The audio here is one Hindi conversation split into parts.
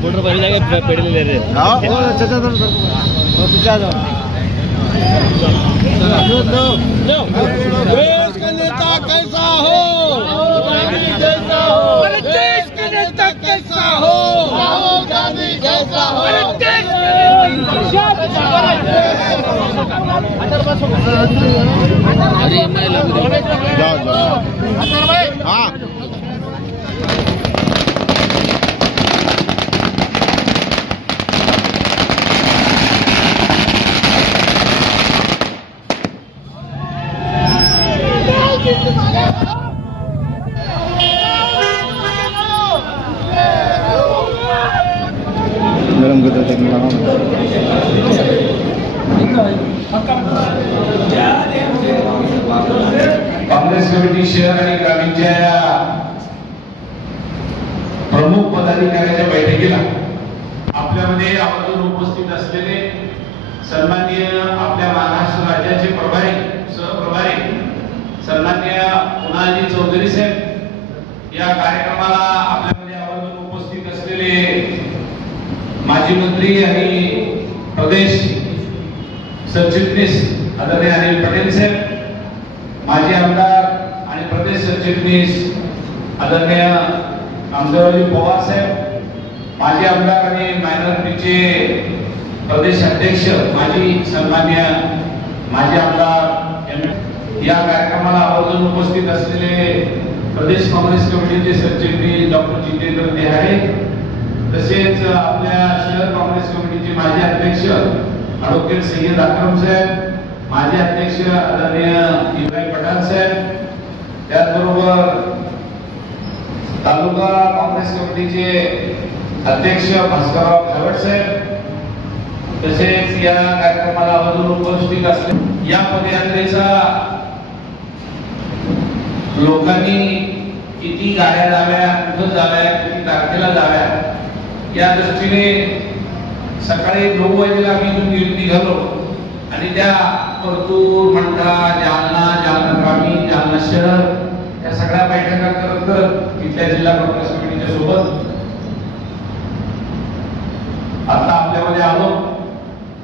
रिपोर्टर बन जाएगा पेड़ ले रहे देश का नेता कैसा हो, देश का नेता कैसा हो, राहुल गांधी जैसा हो, हाँ गरम करते काँग्रेस कमिटी शहर आणि ग्रामीणच्या प्रमुख पदाधिकाऱ्यांच्या बैठकीला आपल्यामध्ये आवर्जून उपस्थित असलेले सन्माननीय आपल्या महाराष्ट्र राज्याचे प्रभारी सहप्रभारी सन्माननीय कुणालजी चौधरी साहेब, या कार्यक्रमाला आपल्यामध्ये आवर्जून उपस्थित असलेले माजी मंत्री आणि प्रदेश सरचिटणीस आदरणीय अनिल पटेल साहेब, माजी आमदार आणि प्रदेश सरचिटणीस आदरणीय आमदारजी पवार साहेब, माजी आमदार आणि मायनॉरिटीचे प्रदेश अध्यक्ष माजी सन्मान्य माजी आमदार, या कार्यक्रमाला आवर्जून उपस्थित असलेले प्रदेश काँग्रेस कमिटीचे सरचिटणीस डॉक्टर जितेंद्र देहाडे, तसेच आपल्या शहर काँग्रेस कमिटीचे माजी अध्यक्ष ॲडव्होकेट सय्यद अक्रम साहेब, माजी अध्यक्ष आदरणीय इब्राहिम पठाण साहेब, त्याचबरोबर तालुका काँग्रेस कमिटीचे अध्यक्ष भास्करराव खावट साहेब, तसेच या कार्यक्रमाला आवर्जून उपस्थित असले या पदयात्रेचा लोकांनी किती गाड्या जाव्या, कुठं जाव्या, किती तारखेला जाव्या, या दृष्टीने सकाळी 9 वाजेला आम्ही इथून निघालो आणि त्या परतूर, मंठा, जालना, जालना ग्रामीण, जालना शहर या सगळ्या बैठका करत तिथल्या जिल्हा काँग्रेस कमिटीच्या सोबत आता आपल्यामध्ये आलो.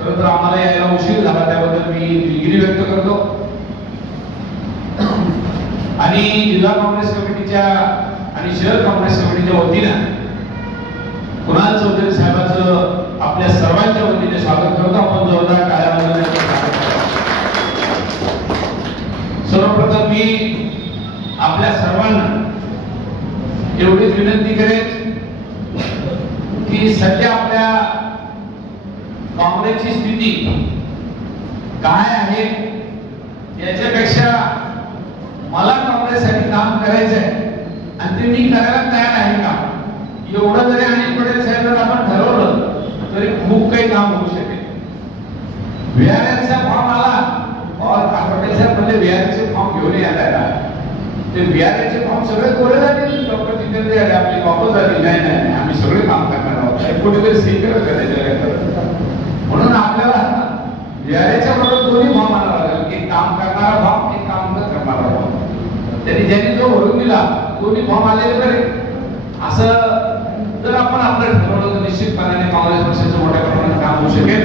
खरं तर आम्हाला यायला उशीर झाला, त्याबद्दल मी दिलगिरी व्यक्त करतो. आणि जिल्हा काँग्रेस कमिटीच्या आणि शहर काँग्रेस कमिटीच्या वतीनं कुणाल चौधरी साहेबांचं आपल्या सर्वांच्या वतीने स्वागत करतो. आपण जोरदार टाळ्या वाजवून सर्वप्रथम मी आपल्या सर्वांना एवढीच विनंती करेन की सध्या आपल्या काँग्रेसची स्थिती काय आहे याच्यापेक्षा मला काँग्रेससाठी काम करायचंय आणि ते मी करायला तयार आहे का, एवढं जरी अनिल पटेल साहेबांना आपण ठरवलं तरी खूप काही काम होऊ शकेल. VRLचा फॉर्म आला और पटेल साहेब म्हणजे VRLचे फॉर्म घेऊन यायला ते VRLचे फॉर्म सगळे कोरे जातील. डॉक्टर जितेंद्र आपली वापस झाली नाही आम्ही सगळे काम करणार आहोत, कुठेतरी स्वीकार करायचं. म्हणून आपल्याला VRLच्या बरोबर दोन्ही फॉर्म आणावा लागेल, एक काम करणारा फॉर्म, एक काम न करणारा फॉर्म. ज्यांनी जो भरून दिला दोन्ही फॉर्म आलेले बरे. असं जर आपण आपलं ठरवलं तर निश्चितपणाने काँग्रेस पक्षाचं मोठ्या प्रमाणात काम होऊ शकेल.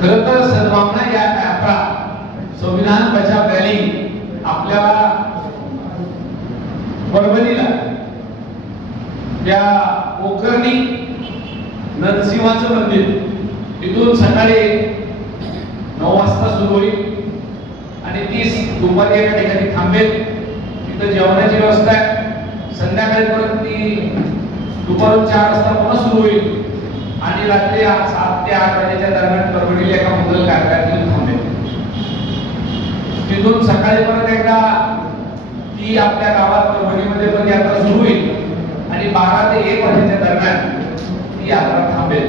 खरं तर सद्भावना या यात्रा संविधान बचाव रॅली आपल्याला परभणीला त्या पोखर्णी नरसिंहाचं मंदिर इथून सकाळी 9 वाजता सुरू होईल आणि 30 दुपारी एका ठिकाणी थांबेल. तिथं जेवणाची व्यवस्था आहे. संध्याकाळी परत ती दुपारून 4 वाजता पुन्हा सुरू होईल आणि रात्री 7 ते 8 वाजेच्या दरम्यान परभणीला एका मुघल कारखान्यात थांबेल. तिथून सकाळी परत एकदा ती आपल्या गावात परभणीमध्ये पण यात्रा सुरू होईल आणि 12 ते 1 वाजेच्या दरम्यान ती यात्रा थांबेल.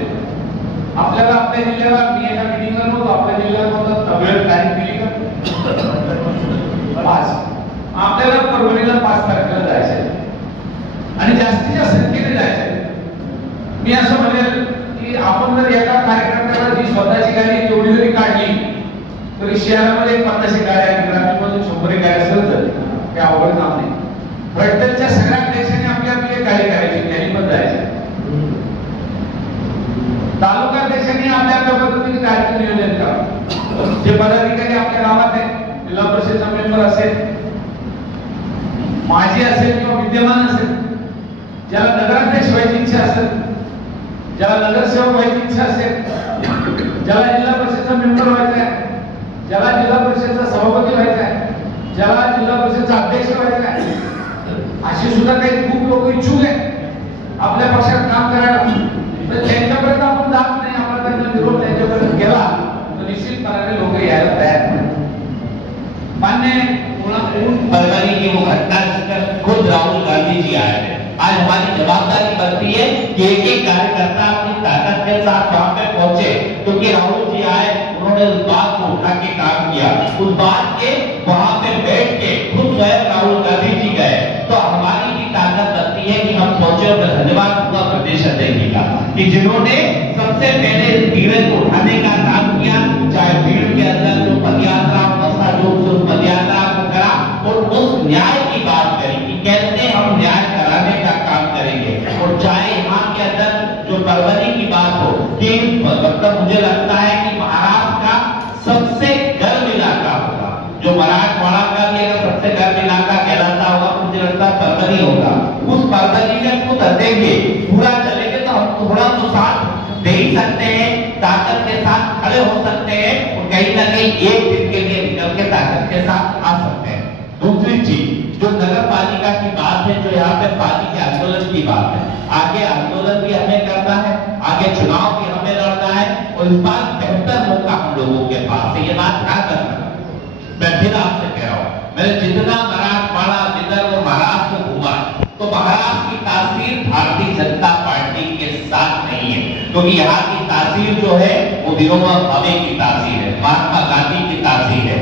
आपल्याला आपल्या जिल्ह्याला मी एका मीटिंगला नव्हतो, आपल्या जिल्ह्यात वेळ तारीख दिली का 5, आपल्याला परभणीला 5 तारखेला जायचंय आणि जास्तीच्या संख्येने जायचंय. मी असं म्हणेल की आपण जर एका कार्यक्रमाला जी स्वतःची गाडी तेवढी जरी काढली तरी शहरामध्ये 50 गाड्या, ग्रामीणमधून 100 गाड्या सहज झाली. ते अवघड काम नाही. फलटणच्या सगळ्या अध्यक्षांनी आपली आपली एक गाडी करायची, त्यांनी पण जायचं. आपल्या पद्धतीने कार्य नियोजन करा. जे पदाधिकारी आपल्या गावात आहेत, जिल्हा परिषदचा मेंबर असेल, माजी असेल किंवा विद्यमान असेल, ज्याला नगराध्यक्ष व्हायची इच्छा असेल, ज्याला नगरसेवक व्हायची इच्छा असेल, ज्याला जिल्हा परिषदचा मेंबर व्हायचा आहे, ज्याला जिल्हा परिषदचा सभापती व्हायचा आहे, ज्याला जिल्हा परिषदचा अध्यक्ष व्हायचा आहे, अशी सुद्धा काही खूप लोक इच्छुक आहेत आपल्या पक्षात काम करायला. तर त्यांच्यापर्यंत आपण जात नाही, आपण त्यांना निरोप त्यांच्यापर्यंत गेला तर निश्चितपणे लोक यायला तयार. मान्य फरवरी की वो घटना जिसका खुद राहुल गांधी जी आए हैं. आज हमारी जवाबदारी बनती है कि एक एक कार्यकर्ता अपनी ताकत के साथ वहां पे पहुंचे, क्योंकि राहुल जी आए, उन्होंने उस बात को उठा के काम किया, उस बात के वहां पे बैठ के खुद स्वयं राहुल गांधी जी गए. तो हमारी भी ताकत बनती है कि हम पहुंचे. और धन्यवाद हुआ प्रदेश अध्यक्ष का कि जिन्होंने सबसे पहले इस भीड़ को उठाने का काम किया, चाहे भीड़ के अंदर जो पदयात्रा बसा जो उस पदयात्रा को करा और उस न्याय की बात करी कि कैसे हम न्याय कराने का काम करेंगे. और चाहे यहाँ के अंदर जो फरवरी की बात हो कि मतलब मुझे लगता है कि महाराष्ट्र का सबसे गर्म इलाका होगा, जो मराठवाड़ा का भी अगर सबसे गर्म इलाका कहलाता होगा, मुझे लगता है फरवरी होगा. उस फरवरी में खुद देंगे, पूरा चलेंगे तो हम थोड़ा तो साथ दे ही सकते हैं, ताकत के साथ खड़े हो सकते हैं और कहीं ना कहीं एक दिन के लिए निकल के ताकत के साथ आ सकते हैं. दूसरी चीज जो नगर पालिका की बात है, जो यहाँ पे पार्टी के आंदोलन की बात है, आगे आंदोलन भी हमें करना है, आगे चुनाव भी हमें लड़ना है और इस बार बेहतर मौका हम लोगों के पास है. ये बात ध्यान रखना. मैं फिर आपसे कह रहा हूँ, मैंने जितना मराठवाड़ा, विदर्भ और महाराष्ट्र को घूमा तो महाराष्ट्र की तासीर भारतीय जनता पार्टी के साथ नहीं है, क्योंकि यहाँ की तासीर जो है वो विनोबा भावे की तासीर है, महात्मा गांधी की तासीर है,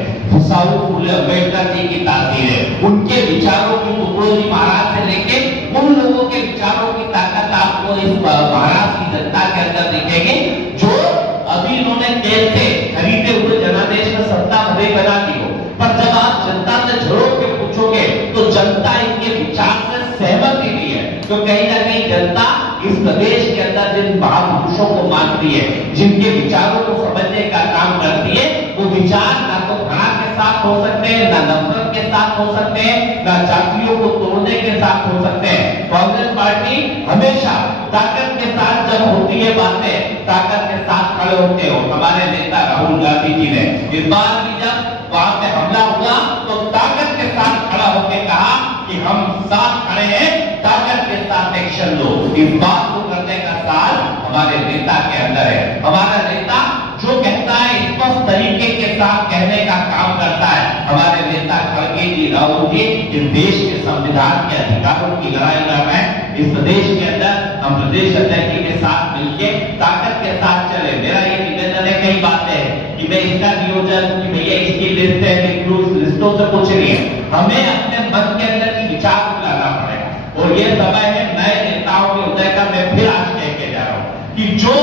साहू फुले अम्बेडकर जी की तासीर है. उनके विचारों की टुकड़ों जी महाराज से लेके उन लोगों के विचारों की ताकत आपको इस महाराष्ट्र की जनता के अंदर दिखेगी, जो अभी इन्होंने कैसे खरीदे हुए जनादेश में सत्ता भले बना दी हो, पर जब आप जनता से झड़क के पूछोगे तो जनता इनके विचार से सहमत ही नहीं है. तो कहीं ना कहीं जनता इस प्रदेश के अंदर जिन महापुरुषों को मानती है, जिनके विचारों को समझने का काम करती है, वो विचार ना तो घृणा के साथ हो सकते हैं, ना नफरत के साथ हो सकते हैं, ना जातियों को तोड़ने के साथ हो सकते हैं. कांग्रेस पार्टी हमेशा ताकत के साथ जब होती है बातें, ताकत के साथ खड़े होते हो. हमारे नेता राहुल गांधी जी ने इस बार भी जब वहां पे हमला हुआ तो ताकत के साथ खड़ा होकर कहा कि हम साथ खड़े हैं, ताकत के साथ एक्शन लो. इस बात को करने का साल हमारे नेता के अंदर है. हमारा नेता जो कहता है स्पष्ट तरीके के साथ कहने का काम करता है. हमारे नेता खड़गे जी, राहुल जी इस देश के संविधान के अधिकारों की लड़ाई लड़ रहे हैं. इस प्रदेश के अंदर हम प्रदेश अध्यक्ष के साथ मिलकर ताकत के साथ चले. मेरा ये निवेदन है, कई बातें हैं कि मैं इसका नियोजन, कि भैया इसकी लिस्ट है, लिस्टों से कुछ नहीं है. हमें अपने मन के अंदर की विचार को लाना पड़ेगा. और ये समय है नए नेताओं के उदय का. मैं फिर आज कह के जा रहा हूँ कि जो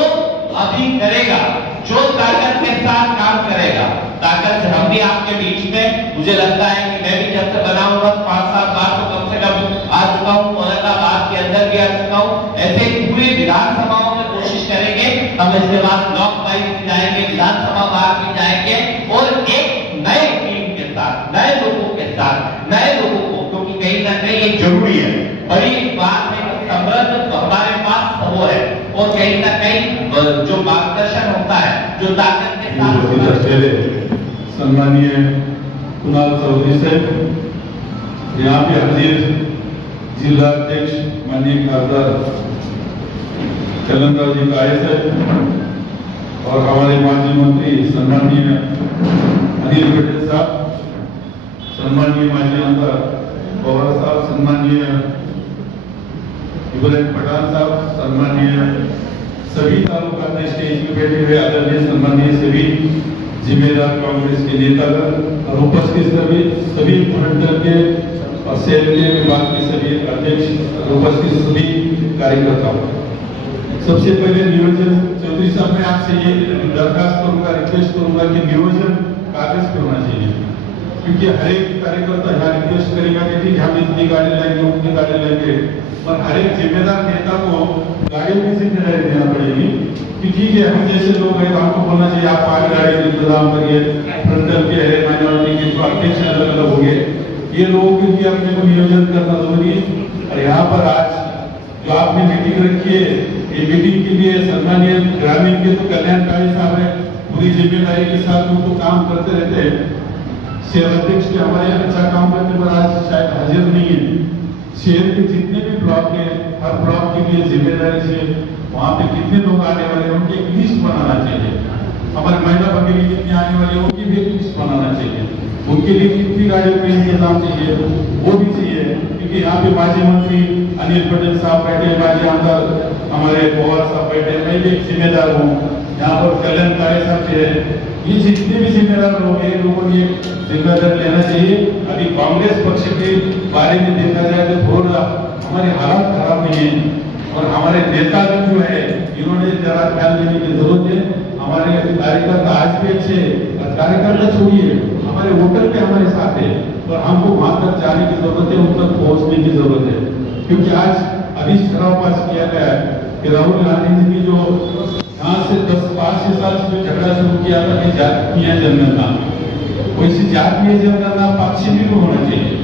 अभी करेगा, जो ताकत के साथ काम करेगा, ताकत से हम भी आपके बीच में, मुझे लगता है कि मैं भी जब से बना हुआ 5-7 बार तो कम से कम आ चुका हूँ, औरंगाबाद के अंदर भी आ चुका हूँ. ऐसे पूरी विधानसभाओं में कोशिश करेंगे. हम इसके बाद ब्लॉक वाइज जाएंगे, विधानसभा बाहर भी जाएंगे और एक नए टीम के साथ, नए लोगों के साथ, नए लोगों को, क्योंकि कहीं ना कहीं ये जरूरी है. बड़ी बात है, समृद्ध तो हमारे पास वो है और कहीं ना कहीं जो मार्गदर्शन होता है, जो ताकत के साथ. सम्मानीय कुणाल चौधरी साहब, यहाँ पे हाजिर जिला अध्यक्ष माननीय खासदार कलमराव जी काळे साहब और हमारे माजी मंत्री सम्मानीय अनिल पटेल साहब, सम्मानीय माजी आमदार पवार साहब, सम्मानीय इब्राहिम पठान साहब, सम्मानीय सभी तालुका स्टेज पे बैठे हुए आदरणीय सम्मानीय सभी जिम्मेदार कांग्रेस के नेतागण और उपस्थित सभी मंडल के और सेल के विभाग के सभी अध्यक्ष और उपस्थित सभी कार्यकर्ताओं. सबसे पहले नियोजन चौधरी साहब, मैं आपसे ये दरखास्त करूंगा, रिक्वेस्ट करूंगा कि नियोजन कागज पे होना चाहिए, क्योंकि हर एक कार्यकर्ता यहाँ रिक्वेस्ट करेगा कि ठीक हम इतनी गाड़ी लाएंगे, उतनी गाड़ी लाएंगे, पर हर एक जिम्मेदार नेता को गाड़ियों की जिम्मेदारी देना पड़ेगी. कि ठीक है हम जैसे लोग हैं तो हमको बोलना चाहिए आप 5 गाड़ी का इंतजाम करिए, फ्रंटल के है, माइनॉरिटी के जो अध्यक्ष अलग अलग हो गए, ये लोगों के लिए अपने को नियोजन करना जरूरी है। और यहाँ पर आज जो आपने मीटिंग रखी है, ये मीटिंग के लिए सम्मानीय ग्रामीण के तो कल्याणकारी साहब है, पूरी जिम्मेदारी के साथ उनको काम करते रहते हैं। शहर अध्यक्ष के हमारे अच्छा काम करने पर आज शायद हाजिर नहीं है। शहर के जितने भी ब्लॉक है, हर ब्लॉक के लिए जिम्मेदारी से वहाँ पे कितने लोग आने वाले हैं उनकी एक लिस्ट बनाना चाहिए। हमारे महिला भगिनी जितने आने वाले हैं उनकी भी एक लिस्ट बनाना चाहिए। उनके लिए कितनी गाड़ियों का इंतजाम चाहिए वो भी चाहिए, क्योंकि यहाँ पे माजी मंत्री अनिल पटेल साहब बैठे, माजी आमदार हमारे पवार साहब बैठे, मैं भी एक जिम्मेदार हूँ, यहाँ पर कल्याणकारी साहब है, ये जितने भी जिम्मेदार लोग हैं लोगों ने जिम्मेदारी लेना चाहिए। अभी कांग्रेस पक्ष के बारे में देखा जाए तो थोड़ा हमारे हालात खराब नहीं है और हमारे नेता जो है इन्होंने जरा ख्याल देने की जरूरत है। हमारे कार्यकर्ता आज भी अच्छे, कार्यकर्ता छोड़िए हमारे वोटर पे हमारे साथ है और हमको वहां तक जाने की जरूरत है, उन तक पहुंचने की जरूरत है। क्योंकि आज अभी ठराव पास किया गया है कि राहुल गांधी जी की जो यहाँ से 10-5 साल से झगड़ा शुरू किया था कि जातीय जनगणना, वैसे जातीय जनगणना पक्ष भी होना चाहिए।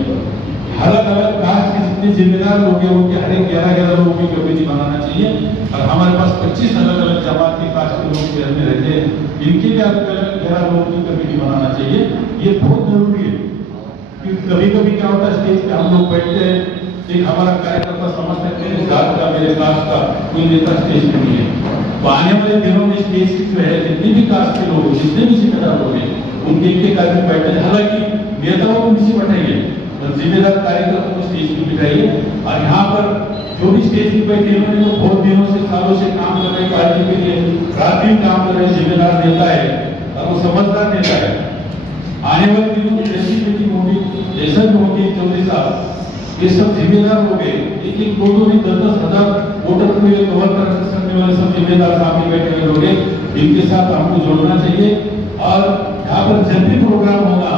अलग अलग कास्ट के जितने जिम्मेदार लोग हैं उनके हर एक 11 लोगों की कमेटी बनाना चाहिए। और हमारे पास 25 अलग अलग जमात के कास्ट के लोग शहर में रहते हैं, इनके भी अलग अलग 11 लोगों की कमेटी बनाना चाहिए। ये बहुत जरूरी है, क्योंकि कभी कभी क्या होता है स्टेज पे हम लोग बैठते हैं, एक हमारा कार्यकर्ता समझ सकते हैं जात का, मेरे कास्ट का कोई नेता स्टेज पे नहीं है, तो आने वाले दिनों में स्टेज जो है जितने भी कास्ट के लोग, जितने भी जिम्मेदार लोग हैं उनके एक कार्य बैठे, हालांकि नेताओं को नीचे बैठाइए, जिम्मेदार कार्यकर्ता को स्टेज पे बिठाइए। और यहाँ पर जो भी स्टेज पे बैठे उन्होंने तो बहुत दिनों से, सालों से काम कर रहे पार्टी के लिए, रात दिन काम कर रहे जिम्मेदार नेता है और वो समझदार नेता है। आने वाले दिनों में जैसी मीटिंग होगी, जैसा भी होगी, चौधरी साहब ये सब जिम्मेदार हो गए, एक 2-2 नहीं 10-10 हजार वोटर को ये कवर कर सकने वाले सब जिम्मेदार सामने बैठे हुए लोग हैं, इनके साथ हमको जोड़ना चाहिए। और यहाँ पर जब भी प्रोग्राम होगा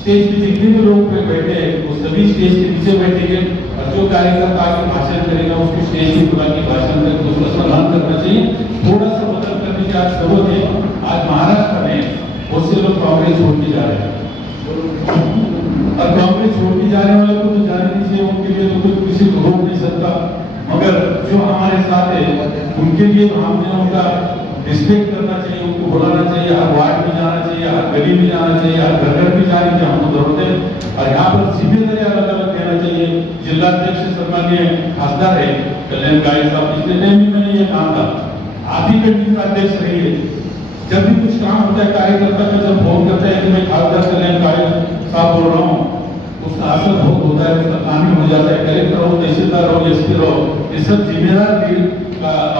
स्टेज पे जितने भी लोग पे बैठे हैं वो सभी स्टेज के नीचे बैठेंगे और जो कार्यकर्ता आगे भाषण करेगा उसको स्टेज पे बुला के भाषण करके उसका सम्मान करना चाहिए। थोड़ा सा बदल करने की आज जरूरत है। आज महाराष्ट्र में बहुत से लोग कांग्रेस छोड़ने जा रहे हैं और कांग्रेस छोड़ने जाने वाले को तो जाने दीजिए, उनके लिए तो कोई किसी को रोक नहीं सकता, मगर जो हमारे साथ है उनके लिए हमने उनका रिस्पेक्ट करना चाहिए, उनको बुलाना चाहिए, हर वार्ड में जाना चाहिए, हर गली में जाना चाहिए, हर घर भी जाने की हमको जरूरत है। और यहाँ पर जिम्मेदारी अलग अलग देना चाहिए। जिलाध्यक्ष सम्मानीय खासदार है कल्याणकारी साहब, पिछले टाइम भी मैंने ये कहा था, आप ही टीम का अध्यक्ष रहिए। जब भी कुछ काम होता है कार्यकर्ता का जब फोन करता है कि मैं खासदार कल्याणकारी साहब बोल रहा हूँ, उसका असर बहुत होता है, उसका काम ही हो जाता है। कलेक्टर हो, तहसीलदार हो, एसपी हो, ये सब जिम्मेदार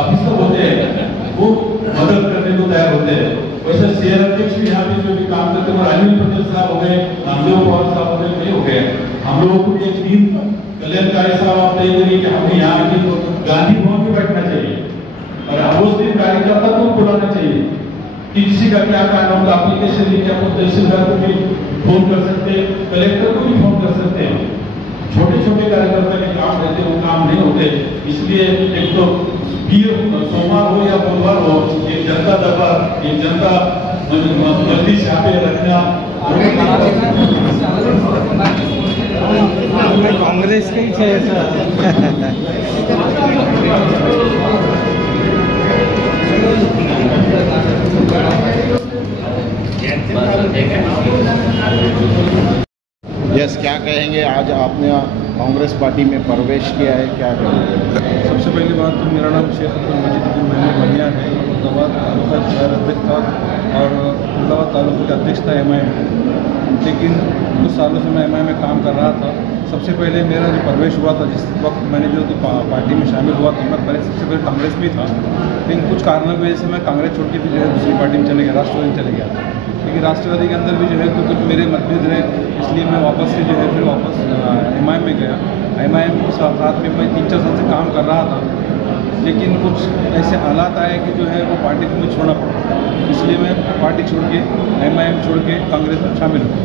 ऑफिसर होते हैं, वो मदद करने को तैयार होते हैं। वैसे शहर अध्यक्ष भी यहाँ पे जो भी काम करते हैं, अनिल पटेल साहब हो गए, रामदेव पवार साहब हो गए, कई हो गए। हम लोगों को एक दिन कल्याणकारी साहब आप तय करिए कि हमें यहाँ आके गांधी भवन में बैठना चाहिए और उस दिन कार्यकर्ता को बुलाना चाहिए कि किसी का क्या काम होगा, एप्लीकेशन लेके आप तहसीलदार को भी फोन कर सकते हैं, कलेक्टर को भी फोन कर सकते हैं। छोटे छोटे कार्यकर्ता के काम रहते हैं, वो काम नहीं होते। इसलिए एक तो सोमवार हो या बुधवार हो, एक जनता दरबार, एक जनता जल्दी छापे रखना कांग्रेस का ही है ऐसा। यस, क्या कहेंगे? आज आपने कांग्रेस पार्टी में प्रवेश किया है, क्या कहेंगे? सबसे पहली बात तो मेरा नाम शेख अब्दुल मजीद महमूद बनिया है, मुरादाबाद तालुका शहर अध्यक्ष था और मुरादाबाद तालुका का अध्यक्ष था MIM। लेकिन कुछ सालों से मैं MIM में काम कर रहा था। सबसे पहले मेरा जो प्रवेश हुआ था, जिस वक्त मैंने जो पार्टी में शामिल हुआ था, मैं पहले सबसे पहले कांग्रेस में था, लेकिन कुछ कारणों की वजह से मैं कांग्रेस छोड़ के फिर जो है दूसरी पार्टी में चले गया, राष्ट्रवादी में चले गया। लेकिन राष्ट्रवादी के अंदर भी जो है तो कुछ मेरे मतभेद रहे, इसलिए मैं वापस से जो है फिर वापस MIM में गया। MIM के साथ में मैं 3-4 साल से काम कर रहा था, लेकिन कुछ ऐसे हालात आए कि जो है वो पार्टी को मुझे छोड़ना पड़ा, इसलिए मैं पार्टी छोड़ के MIM छोड़ के कांग्रेस में शामिल हुआ।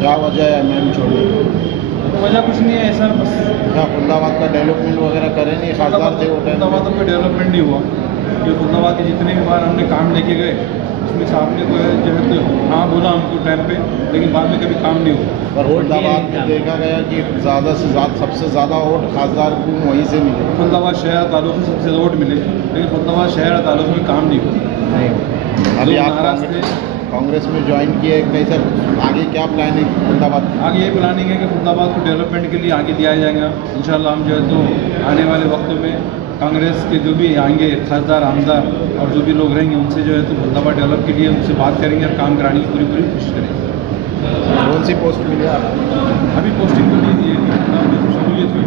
क्या वजह है MIM छोड़ने की? वजह कुछ नहीं है, ऐसा बस क्या खुल्लाबाद का डेवलपमेंट वगैरह करे नहीं, खासदार थे वो टाइम? खुल्लाबाद में डेवलपमेंट नहीं हुआ, कि खुलदाबाद के जितने भी बार हमने काम लेके गए उसमें से आपने को जो है तो हाँ बोला हमको टाइम पे, लेकिन बाद में कभी काम नहीं हुआ। पर खुलदाबाद में देखा गया कि ज़्यादा से ज़्यादा सबसे ज़्यादा वोट खासदार को वहीं से मिले। खुलदाबाद शहर तालुक में सबसे वोट मिले, लेकिन खुलदाबाद शहर तालुक में काम नहीं हुआ। नहीं, अभी लोग आप नाराज कांग्रेस में ज्वाइन किए, कैसे आगे क्या प्लान है खुलदाबाद? आगे ये प्लानिंग है कि खुलदाबाद को डेवलपमेंट के लिए आगे दिया जाएगा इंशाल्लाह। हम जो है तो आने वाले वक्तों में कांग्रेस के जो भी आएंगे खासदार आमदार और जो भी लोग रहेंगे उनसे जो है तो खुलदाबाद डेवलप के लिए उनसे बात करेंगे और काम कराने की पूरी कोशिश करेंगे। कौन सी पोस्ट मिली आपको? अभी पोस्टिंग तो नहीं दी है, शमूलियत हुई।